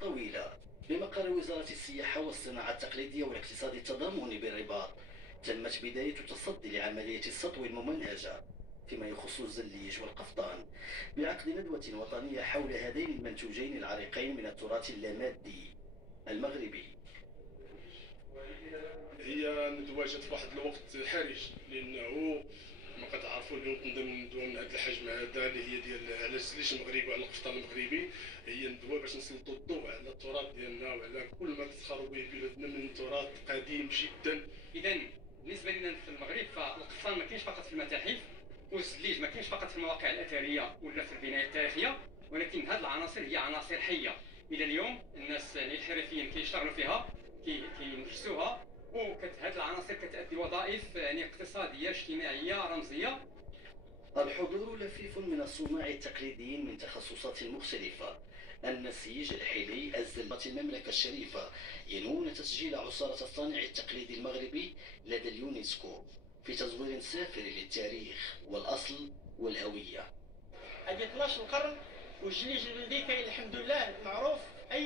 الطويلة بمقر وزارة السياحة والصناعة التقليدية والاقتصاد التضامني بالرباط تمت بداية التصدي لعملية السطو الممنهجة فيما يخص الزليج والقفطان بعقد ندوة وطنية حول هذين المنتوجين العريقين من التراث اللامادي المغربي. هي ندوة جات في واحد الوقت حرج، لانه ما كتعرفوا اليوم تنظم ندوه من هذا الحجم هذا اللي هي ديال على الزليج المغربي وعلى القفطان المغربي، هي ندوه باش نسلطوا الضوء على التراث ديالنا وعلى كل ما تفخر به بلادنا من تراث قديم جدا. اذا بالنسبه لنا في المغرب فالقفطان ما كاينش فقط في المتاحف، والزليج ما كاينش فقط في المواقع الاثريه ولا في البنايه التاريخيه، ولكن هذه العناصر هي عناصر حيه. الى اليوم الناس يعني الحرفيين كيشتغلوا فيها كينفسوها، وهذه العناصر كتأدي وظائف يعني اقتصاديه اجتماعيه رمزيه. الحضور لفيف من الصناع التقليديين من تخصصات مختلفة: النسيج، الحلي، الزلة. المملكة الشريفة ينوون تسجيل عصارة الصانع التقليدي المغربي لدى اليونسكو في تزوير سافر للتاريخ والأصل والهوية. هذه 12 قرن والجليج البلدي كاين الحمد لله معروف